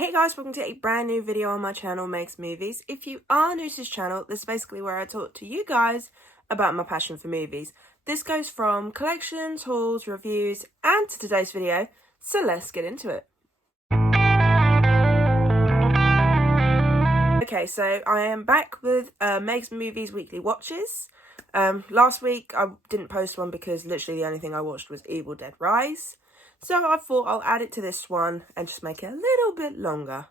Hey guys, welcome to a brand new video on my channel, Megz Moviez. If you are new to this channel, this is basically where I talk to you guys about my passion for movies. This goes from collections, hauls, reviews, and to today's video, so let's get into it. Okay, so I am back with Megz Moviez weekly watches. Last week I didn't post one because literally the only thing I watched was Evil Dead Rise. So I thought I'll add it to this one and just make it a little bit longer.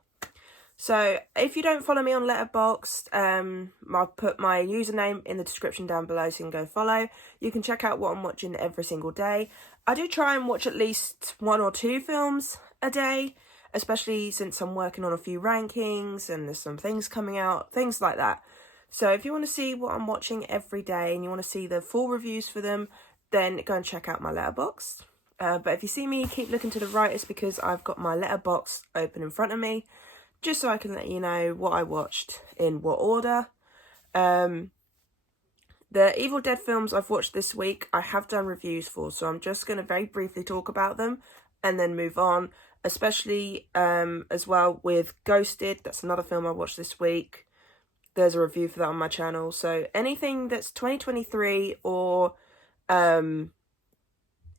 So if you don't follow me on Letterboxd, I'll put my username in the description down below so you can go follow. You can check out what I'm watching every single day. I do try and watch at least 1 or 2 films a day, especially since I'm working on a few rankings and there's some things coming out, things like that. So if you want to see what I'm watching every day and you want to see the full reviews for them, then go and check out my Letterboxd. But if you see me keep looking to the right, it's because I've got my Letterboxd open in front of me, just so I can let you know what I watched in what order. The Evil Dead films I've watched this week, I have done reviews for, so I'm just going to very briefly talk about them and then move on, especially as well with Ghosted. That's another film I watched this week. There's a review for that on my channel. So anything that's 2023 or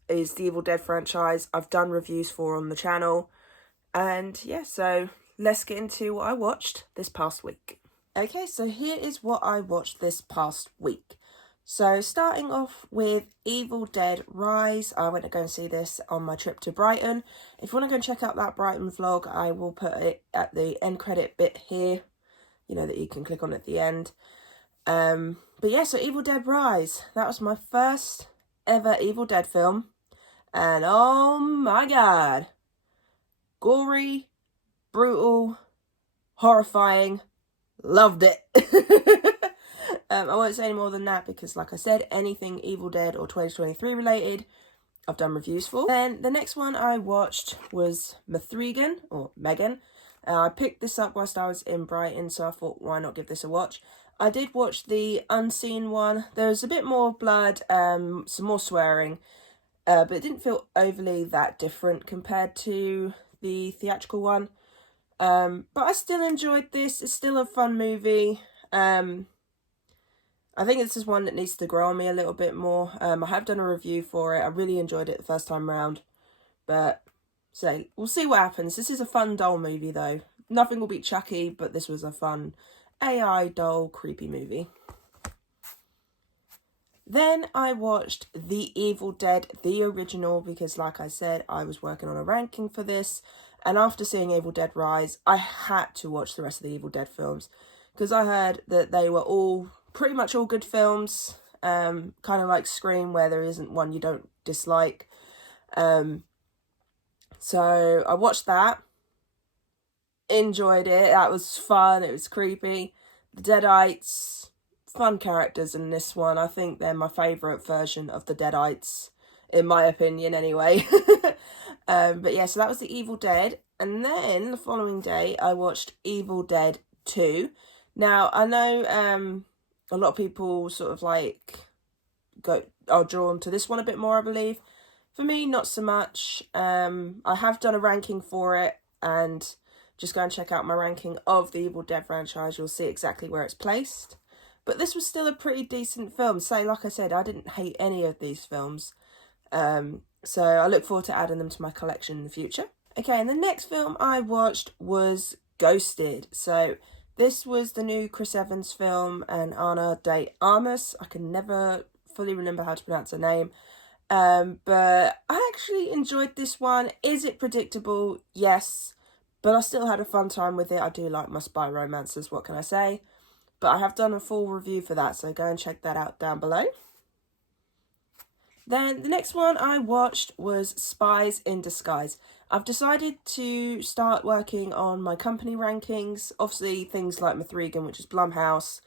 is the Evil Dead franchise, I've done reviews for on the channel. And yeah, so let's get into what I watched this past week. Okay, so here is what I watched this past week. So starting off with Evil Dead Rise, I went to go and see this on my trip to Brighton. If you want to go and check out that Brighton vlog, I will put it at the end credit bit here, you know, that you can click on at the end. But yeah, so Evil Dead Rise, that was my first ever Evil Dead film. And oh my god, gory, brutal, horrifying, loved it. I won't say any more than that because, like I said, anything Evil Dead or 2023 related, I've done reviews for. Then the next one I watched was Megan. I picked this up whilst I was in Brighton, so I thought, why not give this a watch? I did watch the unseen one. There was a bit more blood, some more swearing. But it didn't feel overly that different compared to the theatrical one. But I still enjoyed this. It's still a fun movie. I think this is one that needs to grow on me a little bit more. I have done a review for it. I really enjoyed it the first time round. But, so, we'll see what happens. This is a fun doll movie, though. Nothing will beat Chucky, but this was a fun AI doll creepy movie. Then I watched The Evil Dead, the original, because like I said, I was working on a ranking for this. And after seeing Evil Dead Rise, I had to watch the rest of the Evil Dead films. Because I heard that they were all, pretty much all good films. Kind of like Scream, where there isn't one you don't dislike. So I watched that. Enjoyed it. That was fun. It was creepy. The Deadites, fun characters in this one. I think they're my favourite version of the Deadites, in my opinion anyway. But yeah, so that was the Evil Dead. And then the following day I watched Evil Dead 2. Now I know a lot of people sort of like are drawn to this one a bit more, I believe. For me, not so much. I have done a ranking for it, and just go and check out my ranking of the Evil Dead franchise. You'll see exactly where it's placed. But this was still a pretty decent film. So, like I said, I didn't hate any of these films. So, I look forward to adding them to my collection in the future. Okay, and the next film I watched was Ghosted. So, this was the new Chris Evans film and Ana de Armas. I can never fully remember how to pronounce her name. But I actually enjoyed this one. Is it predictable? Yes. But I still had a fun time with it. I do like my spy romances, what can I say? But I have done a full review for that, so go and check that out down below. Then the next one I watched was Spies in Disguise. I've decided to start working on my company rankings. Obviously things like Mithrigan, which is Blumhouse,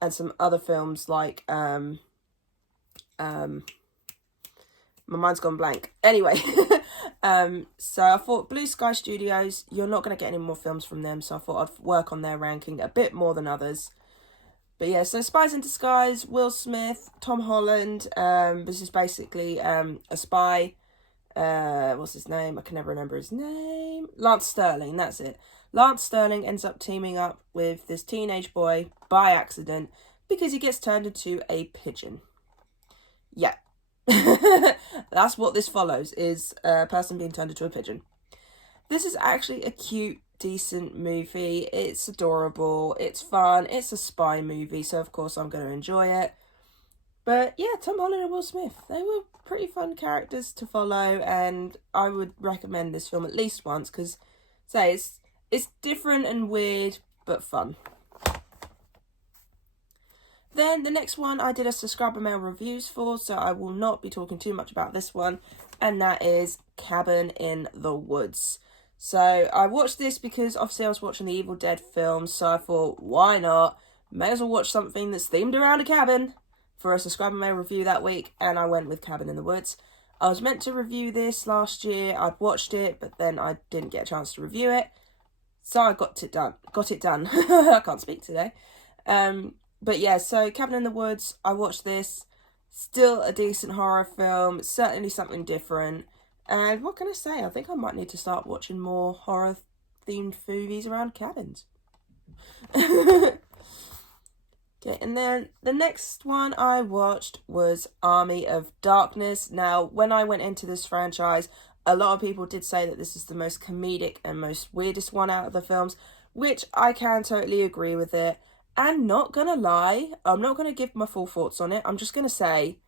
and some other films like my mind's gone blank. Anyway, so I thought Blue Sky Studios, you're not going to get any more films from them, so I thought I'd work on their ranking a bit more than others. But yeah, so Spies in Disguise, Will Smith, Tom Holland. This is basically a spy what's his name? I can never remember his name. Lance Sterling, that's it. Lance Sterling ends up teaming up with this teenage boy by accident because he gets turned into a pigeon. Yeah. That's what this follows, is a person being turned into a pigeon. This is actually a cute, decent movie. It's adorable, it's fun, it's a spy movie, so of course I'm going to enjoy it. But yeah, Tom Holland and Will Smith, they were pretty fun characters to follow, and I would recommend this film at least once, because, say, it's different and weird, but fun. Then the next one I did a subscriber mail reviews for, so I will not be talking too much about this one, and that is Cabin in the Woods. So I watched this because obviously I was watching the Evil Dead films, so I thought, why not? May as well watch something that's themed around a cabin for a subscriber mail review that week, and I went with Cabin in the Woods. I was meant to review this last year. I'd watched it, but then I didn't get a chance to review it, so I got it done. I can't speak today. But yeah, so Cabin in the Woods, I watched this. Still a decent horror film, certainly something different. And what can I say? I think I might need to start watching more horror-themed movies around cabins. Okay, and then the next one I watched was Army of Darkness. Now, when I went into this franchise, a lot of people did say that this is the most comedic and most weirdest one out of the films, which I can totally agree with it. And not gonna lie, I'm not gonna give my full thoughts on it. I'm just gonna say,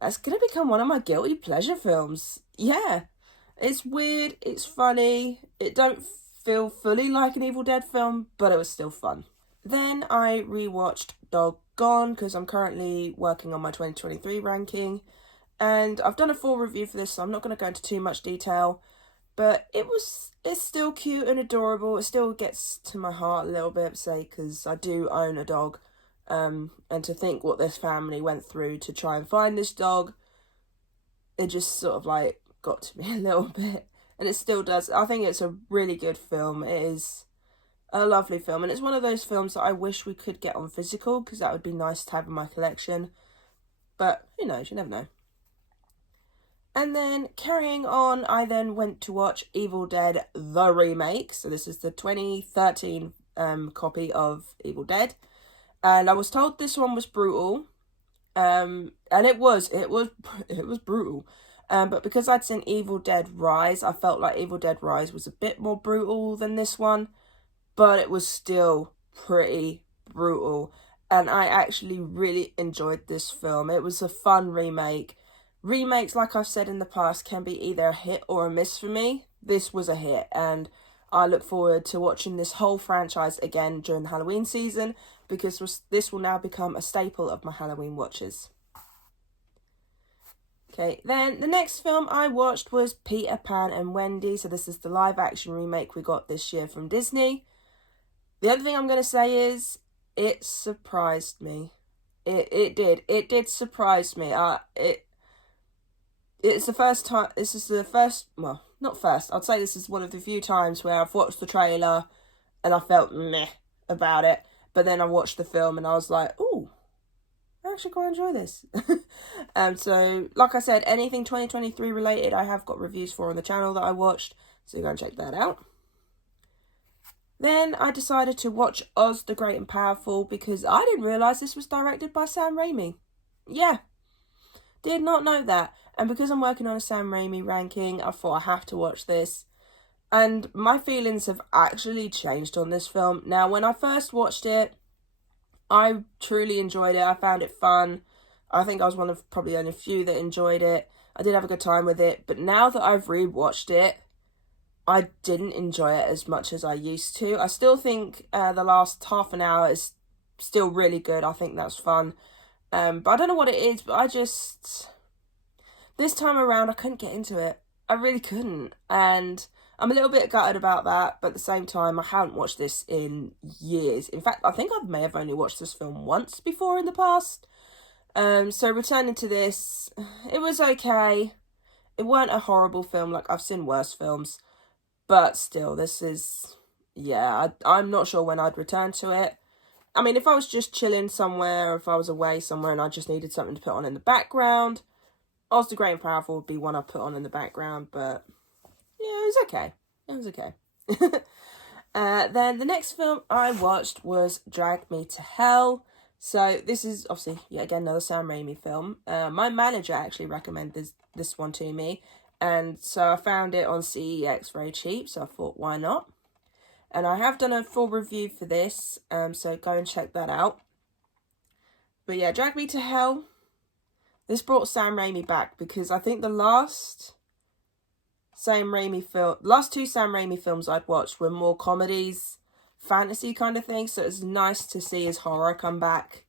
that's gonna become one of my guilty pleasure films. Yeah, it's weird, it's funny, it don't feel fully like an Evil Dead film, but it was still fun. Then I rewatched Doggone, because I'm currently working on my 2023 ranking, and I've done a full review for this, so I'm not going to go into too much detail, but it's still cute and adorable. It still gets to my heart a little bit, say, because I do own a dog, and to think what this family went through to try and find this dog, it just sort of like got to me a little bit, and it still does. I think it's a really good film. It is a lovely film, and it's one of those films that I wish we could get on physical, because that would be nice to have in my collection, but who knows, you never know. And then carrying on, I then went to watch Evil Dead the Remake. So this is the 2013 copy of Evil Dead, and I was told this one was brutal, and it was brutal. But because I'd seen Evil Dead Rise, I felt like Evil Dead Rise was a bit more brutal than this one, but it was still pretty brutal, and I actually really enjoyed this film. It was a fun remake. Remakes, like I've said in the past, can be either a hit or a miss for me. This was a hit, and I look forward to watching this whole franchise again during the Halloween season, because this will now become a staple of my Halloween watches. Okay, then the next film I watched was Peter Pan and Wendy. So this is the live action remake we got this year from Disney. The other thing I'm going to say is, it surprised me. It did surprise me. It's the first time, this is the first, well, not first, I'd say this is one of the few times where I've watched the trailer and I felt meh about it, but then I watched the film and I was like, ooh, I actually quite enjoy this. So, like I said, anything 2023 related, I have got reviews for on the channel that I watched, so go and check that out. Then I decided to watch Oz the Great and Powerful, because I didn't realise this was directed by Sam Raimi. Yeah, did not know that. And because I'm working on a Sam Raimi ranking, I thought I have to watch this. And my feelings have actually changed on this film. Now, when I first watched it, I truly enjoyed it. I found it fun. I think I was one of probably only a few that enjoyed it. I did have a good time with it. But now that I've rewatched it, I didn't enjoy it as much as I used to. I still think the last half an hour is still really good. I think that's fun. But I don't know what it is, but this time around, I couldn't get into it. I really couldn't. And I'm a little bit gutted about that, but at the same time, I haven't watched this in years. In fact, I think I may have only watched this film once before in the past. So returning to this, it was okay. It weren't a horrible film, like I've seen worse films. But still, this is, yeah, I'm not sure when I'd return to it. I mean, if I was just chilling somewhere, or if I was away somewhere and I just needed something to put on in the background, Oz the Great and Powerful would be one I put on in the background, but yeah, it was okay. It was okay. Then the next film I watched was Drag Me to Hell. So this is obviously, yet again, another Sam Raimi film. My manager actually recommended this one to me. And so I found it on CEX very cheap. So I thought, why not? And I have done a full review for this. So go and check that out. But yeah, Drag Me to Hell. This brought Sam Raimi back because I think the last two Sam Raimi films I'd watched were more comedies, fantasy kind of thing. So it's nice to see his horror come back.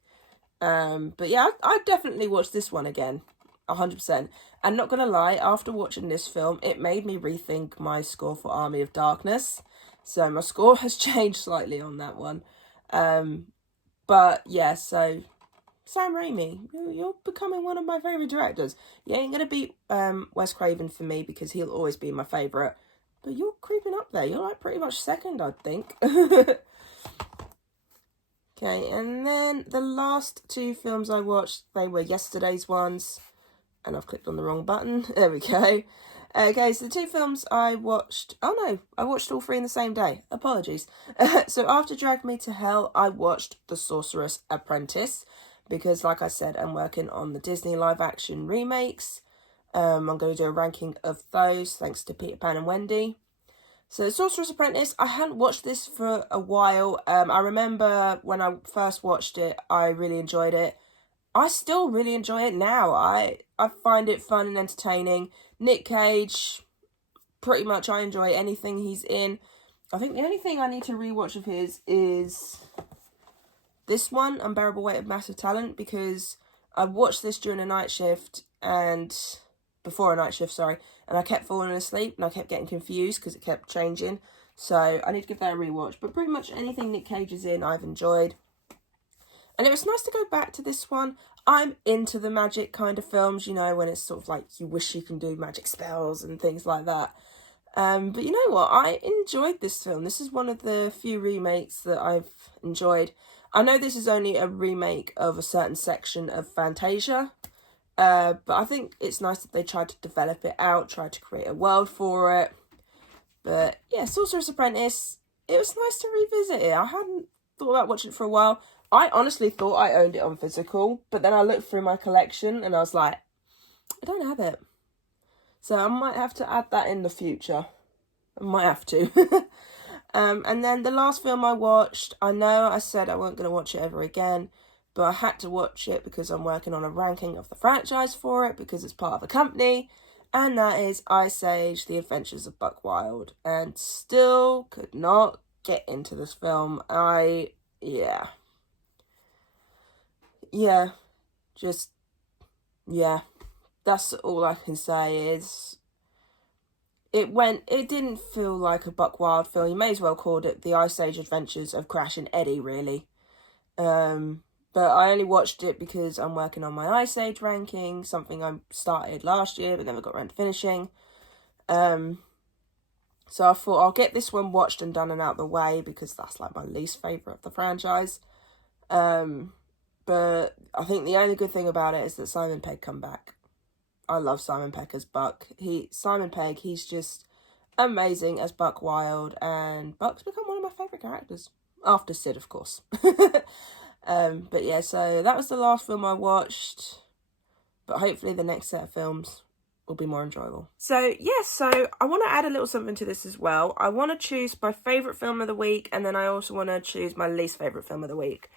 But yeah, I definitely watched this one again, 100%. And not gonna lie, after watching this film, it made me rethink my score for Army of Darkness. So my score has changed slightly on that one. But yeah, so Sam Raimi, you're becoming one of my favourite directors. You ain't going to beat Wes Craven for me because he'll always be my favourite. But you're creeping up there. You're like pretty much second, I think. Okay, and then the last two films I watched, they were yesterday's ones. And I've clicked on the wrong button. There we go. Okay, so the two films I watched... Oh no, I watched all three in the same day. Apologies. So after Drag Me to Hell, I watched The Sorcerers Apprentice. Because, like I said, I'm working on the Disney live-action remakes. I'm going to do a ranking of those, thanks to Pan and Wendy. So, Sorcerer's Apprentice, I hadn't watched this for a while. I remember when I first watched it, I really enjoyed it. I still really enjoy it now. I find it fun and entertaining. Nick Cage, pretty much I enjoy anything he's in. I think the only thing I need to rewatch of his is this one, Unbearable Weight of Massive Talent, because I watched this during a night shift and before a night shift, sorry, and I kept falling asleep and I kept getting confused because it kept changing. So I need to give that a rewatch. But pretty much anything Nick Cage is in, I've enjoyed. And it was nice to go back to this one. I'm into the magic kind of films, you know, when it's sort of like you wish you can do magic spells and things like that. But you know what? I enjoyed this film. This is one of the few remakes that I've enjoyed. I know this is only a remake of a certain section of Fantasia, but I think it's nice that they tried to develop it out, tried to create a world for it. But yeah, Sorcerer's Apprentice, it was nice to revisit it. I hadn't thought about watching it for a while. I honestly thought I owned it on physical, but then I looked through my collection and I was like, I don't have it. So I might have to add that in the future. I might have to. And then the last film I watched, I know I said I weren't going to watch it ever again, but I had to watch it because I'm working on a ranking of the franchise for it because it's part of a company, and that is Ice Age, The Adventures of Buckwild, and still could not get into this film. That's all I can say is it didn't feel like a Buckwild film. You may as well called it the Ice Age Adventures of Crash and Eddie, really. But I only watched it because I'm working on my Ice Age ranking, something I started last year but never got around to finishing. So I thought I'll get this one watched and done and out the way because that's like my least favourite of the franchise. But I think the only good thing about it is that Simon Pegg come back. I love Simon Pegg as Buck. He's just amazing as Buckwild, and Buck's become one of my favourite characters. After Sid, of course. But yeah, so that was the last film I watched. But hopefully the next set of films will be more enjoyable. So I want to add a little something to this as well. I want to choose my favourite film of the week, and then I also want to choose my least favourite film of the week.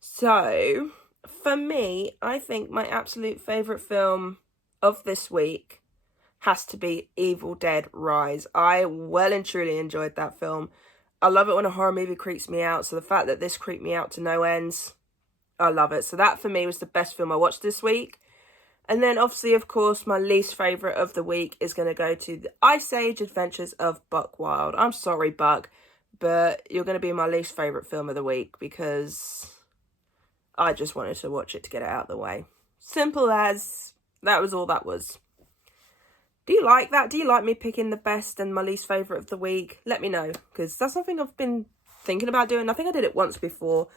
So, for me, I think my absolute favourite film of this week has to be Evil Dead Rise. I well and truly enjoyed that film. I love it when a horror movie creeps me out, so the fact that this creeped me out to no ends, I love it. So that for me was the best film I watched this week. And then obviously, of course, my least favourite of the week is going to go to the Ice Age Adventures of Buckwild. I'm sorry, Buck, but you're going to be my least favourite film of the week because I just wanted to watch it to get it out of the way. Simple as, that was all that was. Do you like that? Do you like me picking the best and my least favourite of the week? Let me know, because that's something I've been thinking about doing. I think I did it once before,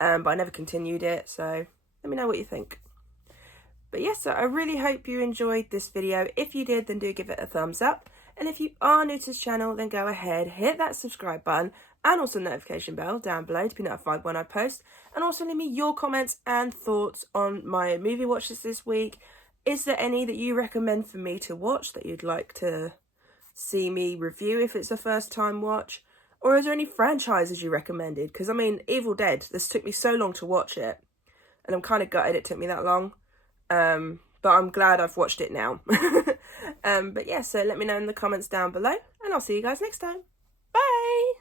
but I never continued it, so let me know what you think. But yes, so I really hope you enjoyed this video. If you did, then do give it a thumbs up. And if you are new to this channel, then go ahead, hit that subscribe button and also notification bell down below to be notified when I post. And also leave me your comments and thoughts on my movie watches this week. Is there any that you recommend for me to watch that you'd like to see me review if it's a first time watch? Or is there any franchises you recommended? Because I mean, Evil Dead, this took me so long to watch it. And I'm kind of gutted it took me that long. But I'm glad I've watched it now. But yeah, so let me know in the comments down below, and I'll see you guys next time. Bye!